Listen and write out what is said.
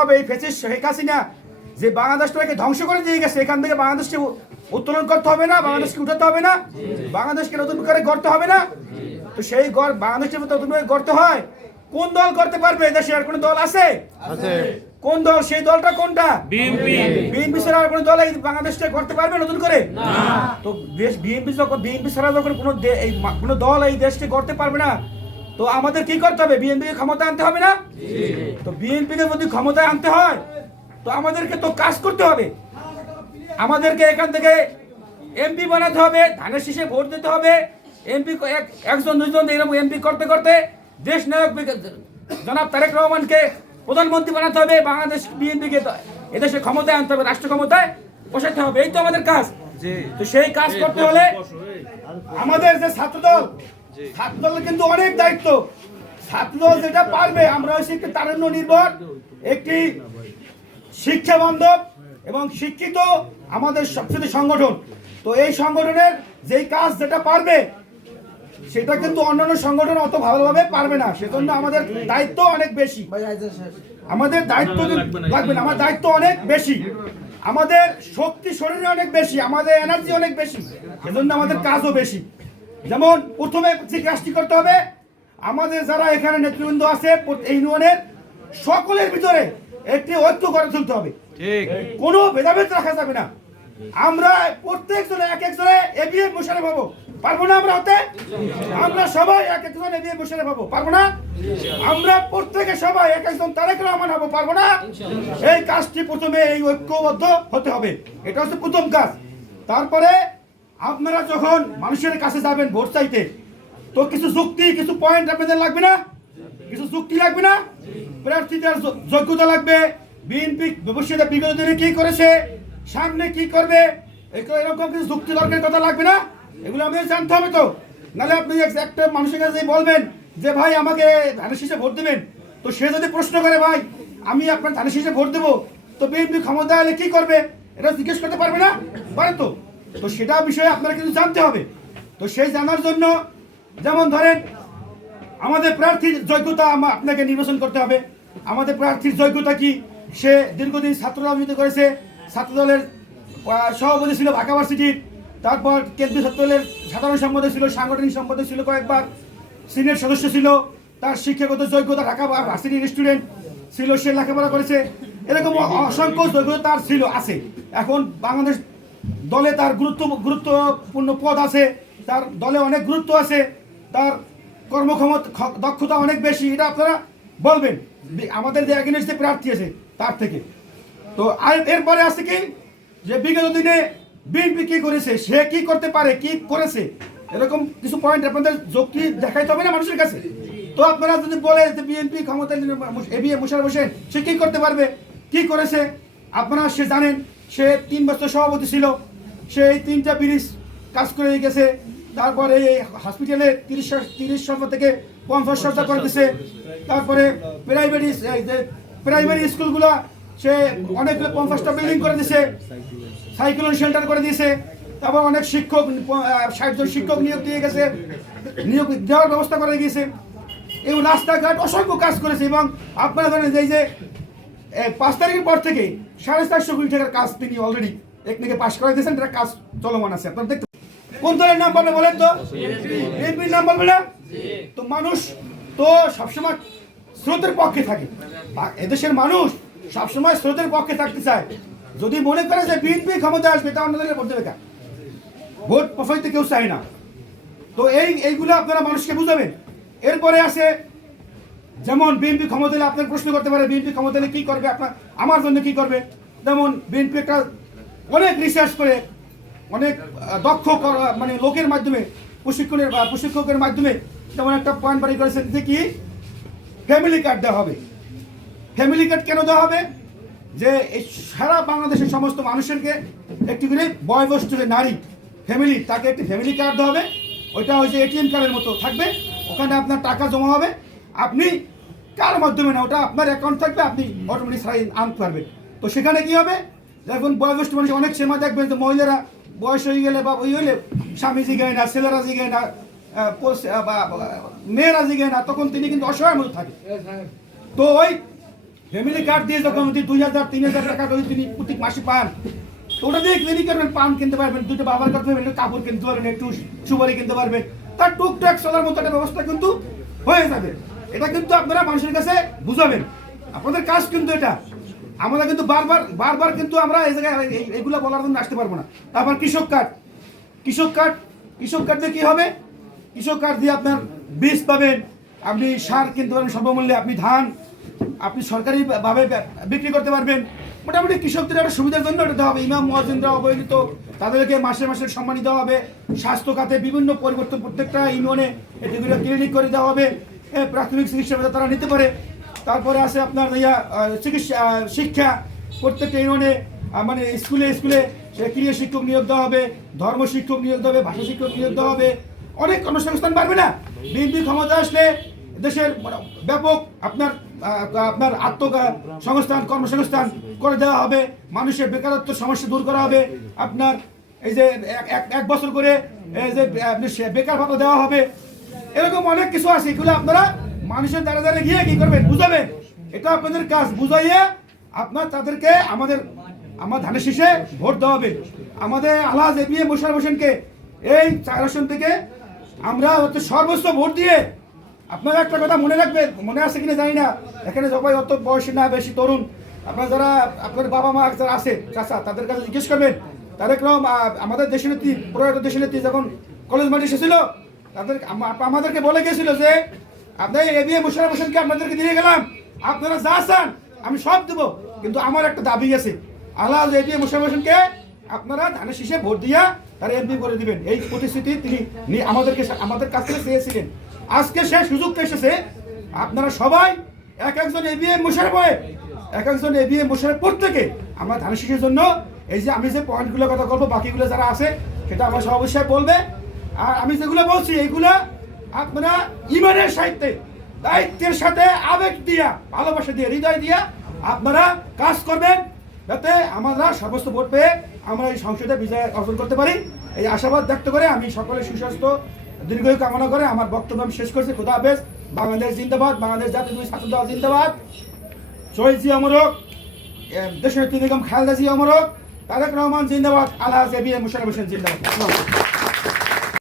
হবে এই ফ্যাসিস্ট শেখ হাসিনা যে বাংলাদেশটাকে ধ্বংস করে দিয়ে গেছে, এখান থেকে বাংলাদেশকে উত্তোলন করতে হবে না, বাংলাদেশকে উঠাতে হবে না, বাংলাদেশকে নতুন করে গড়তে হবে না। তো সেই বাংলাদেশের মতো নতুন করে গড়তে হয়, কোন দল করতে পারবে? দেশে আর কোন দল আছে? কোন দল? সেই দলটা কোনটা? বিএনপি। বিএনপি ছাড়া আর কোন দল এই বাংলাদেশটা করতে পারবে নতুন করে? তো বিএনপি ছাড়া যখন কোনো দল এই দেশকে করতে পারবে না, তো আমাদের কি করতে হবে? বিএনপিকে ক্ষমতা আনতে হবে না? তো বিএনপিকে যদি ক্ষমতায় আনতে হয় তো আমাদেরকে তো কাজ করতে হবে। আমাদেরকে এখান থেকে এমপি বানাতে হবে, ধানের শীষে ভোট দিতে হবে। এমপি একজন দুইজন এরকম এমপি করতে করতে দেশ নায়ক জনাব তারেক রহমানকে প্রধানমন্ত্রী বানাতে হবে। বাংলাদেশ বিএনপিকে এদেশে ক্ষমতায় আনতে হবে, রাষ্ট্র ক্ষমতায় বসাতে হবে। এই তো আমাদের কাজ। তো সেই কাজ করতে হলে আমাদের যে ছাত্রদল কিন্তু অনেক দায়িত্ব। ছাত্রদল যেটা পারবে, আমরা হচ্ছে একটি তারুণ্য নির্ভর, একটি শিক্ষা বান্ধব এবং শিক্ষিত আমাদের সবচেয়ে সংগঠন। তো এই সংগঠনের যেই কাজ যেটা পারবে সেটা কিন্তু অন্যান্য সংগঠন অত ভালোভাবে পারবে না। সেজন্য আমাদের দায়িত্ব অনেক বেশি। আমাদের দায়িত্ব লাগবে না, আমার দায়িত্ব অনেক বেশি, আমাদের শক্তি শরীরে অনেক বেশি, আমাদের এনার্জি অনেক বেশি, সেজন্য আমাদের কাজও বেশি। যেমন প্রথমে যে কাজটি করতে হবে, আমাদের যারা এখানে নেতৃবৃন্দ আছে এই ইউনিয়নের সকলের ভিতরে একটি ঐক্য গড়ে তুলতে হবে। কোনো ভেদাভেদ রাখা যাবে না। আমরা প্রত্যেকজনে এক একজনে এবিএ মোশাররফ হবো, পারবো না? আমরা হতে আমরা সবাই এক একজন এবিএ মোশাররফ হবো, পারবো না? আমরা প্রত্যেকে সবাই এক একজন তারেক রহমান হবো, পারবো না? এই কাজটি প্রথমে এই ঐক্যবদ্ধ হতে হবে, এটা হচ্ছে প্রথম কাজ। তারপরে আপনারা যখন মানুষের কাছে যাবেন ভোট চাইতে, তো কিছু যুক্তি, কিছু পয়েন্ট আপনাদের লাগবে না? কিছু যুক্তি লাগবে না? প্রার্থীদের যোগ্যতা লাগবে, বিএনপি ভবিষ্যতে বিগত দিনে কি করেছে, সামনে কি করবে, এরকম কিছু যুক্তি দরকারের কথা লাগবে না? এগুলো আমাদের জানতে হবে। তো নাহলে আপনি একটা মানুষের কাছে বলবেন যে ভাই আমাকে ধানের শীষে ভোট দেবেন, তো সে যদি প্রশ্ন করে ভাই আমি আপনার ধানের শীষে ভোট দেবো, তো বিএনপি ক্ষমতা এলে কি করবে, এটা জিজ্ঞেস করতে পারবে না? পারে তো। তো সেটা বিষয়ে আপনারা কিন্তু জানতে হবে। তো সেই জানার জন্য যেমন ধরেন আমাদের প্রার্থীর যোগ্যতা আপনাকে নির্বাচন করতে হবে। আমাদের প্রার্থীর যোগ্যতা কি? সে দীর্ঘদিন ছাত্র রাজনীতি করেছে, ছাত্রদলের সভাপতি ছিল ঢাকা ভার্সিটির, তারপর কেন্দ্রীয় ছাত্রদলের সাধারণ সম্পাদক ছিল, সাংগঠনিক সম্পাদক ছিল, কয়েকবার সিনিয়র সদস্য ছিল, তার শিক্ষাগত যোগ্যতা ঢাকা ভার্সিটির স্টুডেন্ট ছিল, সে লেখাপড়া করেছে, এরকম অসংখ্য যোগ্যতা তার ছিল, আছে। এখন বাংলাদেশ দলে তার গুরুত্বপূর্ণ পদ আছে, তার দলে অনেক গুরুত্ব আছে, তার কর্মক্ষমতা দক্ষতা অনেক বেশি, এটা আপনারা বলবেন আমাদের যে এগেইনস্ট যে প্রার্থী আছে তার থেকে। তো আর এরপরে আছে কি, যে বিগত দিনে বিএনপি কি করেছে, সে কি করতে পারে, কি করেছে, এরকম কিছু পয়েন্ট আপনাদের যুক্তি দেখাইতে হবে না মানুষের কাছে। তো আপনারা যদি বলে যে বিএনপি ক্ষমতায় এবিএ মোশাররফ হোসেন সে কি করতে পারবে, কি করেছে, আপনারা সে জানেন, সে 3 বছর সভাপতি ছিল, সে 3টা ব্রিজ কাজ করে গেছে, তারপরে এই হসপিটালে 30 থেকে 50 শয্যা করে দিছে, তারপরে প্রাইমারি স্কুলগুলো সে অনেকগুলো 50টা বিল্ডিং করে দিছে, সাইক্লোন শেল্টার করে দিয়েছে, তারপর অনেক শিক্ষক 60 জন শিক্ষক নিয়োগ দিয়ে গেছে, নিয়োগ দেওয়ার ব্যবস্থা করে গিয়েছে, এবং রাস্তাঘাট অসংখ্য কাজ করেছে। এবং আপনারা জানেন যে এই যে 5 তারিখের পর থেকে 450 কোটি টাকার কাজ তিনি অলরেডি টেকনিকে পাস করে দিয়েছেন, এটা কাজ চলমান আছে। আপনারা দেখতে কোন দলের নাম বলবে বলেন তো? বিএনপির নাম বলবে না? তো মানুষ তো সবসময় স্রোতের পক্ষে থাকে, এদেশের মানুষ সবসময় স্রোতের পক্ষে থাকতে চায়। যদি মনে করে যে বিএনপি ক্ষমতায় আসবে, তা অন্যদের ভোট দেবে, ভোট প্রফাইতে কেউ চায় না। তো এইগুলো আপনারা মানুষকে বুঝাবেন। এরপরে আছে যেমন বিএনপি ক্ষমতা এলে আপনার প্রশ্ন করতে পারে বিএনপি ক্ষমতা এলে কি করবে, আপনার আমার জন্য কি করবে। যেমন বিএনপি একটা অনেক রিসার্চ করে, অনেক দক্ষ মানে লোকের মাধ্যমে, প্রশিক্ষকের মাধ্যমে যেমন একটা পয়েন্ট বাড়ি করেছেন যে কি ফ্যামিলি কার্ড দেওয়া হবে। ফ্যামিলি কার্ড কেন দেওয়া হবে? যে এই সারা বাংলাদেশের সমস্ত মানুষেরকে একটি করে বয়োজ্যেষ্ঠ যে নারী ফ্যামিলি, তাকে একটি ফ্যামিলি কার্ড দেওয়া হবে। ওইটা হচ্ছে এটিএম কার্ডের মতো থাকবে, ওখানে আপনার টাকা জমা হবে, আপনি কার মাধ্যমে না, ওটা আপনার অ্যাকাউন্ট থাকবে, আপনি অটোমেটিক সারাই আনতে পারবেন। তো সেখানে কি হবে, এখন বয়োজ্যেষ্ঠ মানুষ অনেক সময় দেখবেন যে মহিলারা বয়স হয়ে গেলে বা ওই হইলে স্বামী জিগায় না, ছেলেরা জিগায় না, মেয়েরা জিগায় না, তখন তিনি কিন্তু অসহায়ের মতো থাকে। তো ওই ফ্যামিলি কার্ড দিয়ে যখন যদি 2,000-3,000 টাকা যদি তিনি প্রতি মাসে পান, তো ওটা দিয়ে ক্লিনিক করবেন, পান কিনতে পারবেন, দুটো বাবার করতে পারবেন, একটু কাপড় কিনতে পারবেন, একটু সুপারি কিনতে পারবেন, তার টুকটাক চলার মতো একটা ব্যবস্থা কিন্তু হয়ে যাবে। এটা কিন্তু আপনারা মানুষের কাছে বুঝাবেন, আপনাদের কাজ কিন্তু এটা। আমরা কিন্তু বারবার কিন্তু আমরা এই জায়গায় এইগুলো বলার জন্য আসতে পারবো না। তারপর কৃষক কার্ড দিয়ে কি হবে? কৃষক কার্ড দিয়ে আপনার বীজ পাবেন, আপনি সার কিনতে পারবেন স্বল্পমূল্যে, আপনি ধান আপনি সরকারিভাবে বিক্রি করতে পারবেন। মোটামুটি কৃষকদের একটা সুবিধার জন্য এটা দেওয়া হবে। ইমাম মুয়াজ্জিনরা অবহেলিত, তাদেরকে মাসে মাসে সম্মানী দেওয়া হবে। স্বাস্থ্য খাতে বিভিন্ন পরিবর্তন প্রত্যেকটা ইউনিয়নে এগুলো ক্লিনিক করে দেওয়া হবে, প্রাথমিক চিকিৎসা তারা নিতে পারে। তারপরে আছে আপনার শিক্ষা, প্রত্যেকটা ইউনিয়নে মানে স্কুলে সে ক্রীড়া শিক্ষক নিয়োগ দেওয়া হবে, ধর্ম শিক্ষক নিয়োগ দেওয়া হবে, ভাষা শিক্ষক নিয়োগ দেওয়া হবে। অনেক কর্মসংস্থান পারবে না? বিএনপি ক্ষমতা আসলে দেশের ব্যাপক আপনার সংস্থান কর্মসংস্থান করে দেওয়া হবে, মানুষের বেকারত্ব সমস্যা দূর করা হবে। আপনার এই যে এক বছর করে এই যে বেকার ভাতা দেওয়া হবে। এরকম অনেক কিছু আছে, এগুলো আপনারা মানুষের দ্বারা দ্বারা গিয়ে কি করবেন? বুঝাবেন। এটা আপনাদের কাজ। বুঝাইয়ে আপনার তাদেরকে আমার ধানের শীষে ভোট দেওয়া হবে। আমাদের আলহাজ এবিএম মোশাররফ হোসেনকে এই 4 আসন থেকে আমরা সর্বোচ্চ ভোট দিয়ে, আপনারা একটা কথা মনে রাখবেন, মনে আছে কিনা জানি না, এখানে সবাই অত বয়স না, বেশি তরুণ, আপনারা যারা আপনার বাবা মা যারা আছে চাচা, তাদের কাছে জিজ্ঞেস করবেন। তারেক রহমান আমাদের দেশের নেত্রী, প্রয়াত দেশের নেত্রী যখন কলেজ মাঠে এসেছিল, আমাদেরকে বলে গেছিল যে আপনার এবিএম মোশাররফ হোসেনকে আপনাদেরকে দিয়ে গেলাম, আপনারা যা চান আমি সব দেবো, কিন্তু আমার একটা দাবি আছে, আলহাজ এবিএম মোশাররফ হোসেনকে আপনারা ধানের শীষে ভোট দিয়া তারা এমপি করে দিবেন। এই প্রতিশ্রুতি তিনি আমাদের কাছ থেকে চেয়েছিলেন। আজকে সে সুযোগটা এসেছে, আপনারা সবাই একজন এবিএম মোশাররফ প্রত্যেকে আমরা ধানের শীষের জন্য এই যে আমি যে পয়েন্টগুলোর কথা বলবো, বাকিগুলো যারা আছে সেটা আমার সভাপতি সাহেব বলবে। আর আমি যেগুলো বলছি এইগুলো আপনারা ইমানের সাহিত্যে দায়িত্বের সাথে আবেগ দিয়া, ভালোবাসা দিয়ে, হৃদয় দিয়া আপনারা কাজ করবেন, যাতে আমরা সর্বোচ্চ ভোট পেয়ে আমরা এই সংসদে বিজয় অর্জন করতে পারি। এই আশাবাদ ব্যক্ত করে আমি সকলের সুস্বাস্থ্য দীর্ঘায়ু কামনা করে আমার বক্তব্য আমি শেষ করছি। খুদা হাফেজ। বাংলাদেশ জিন্দাবাদ, বাংলাদেশ জাতীয় ছাত্র দল জিন্দাবাদ, শহীদ জিয়া অমর হোক, দেশনেত্রী বেগম খালেদা জিয়া অমর হোক, তারেক রহমান জিন্দাবাদ, আলহাজ এবিএম মোশাররফ হোসেন জিন্দাবাদ।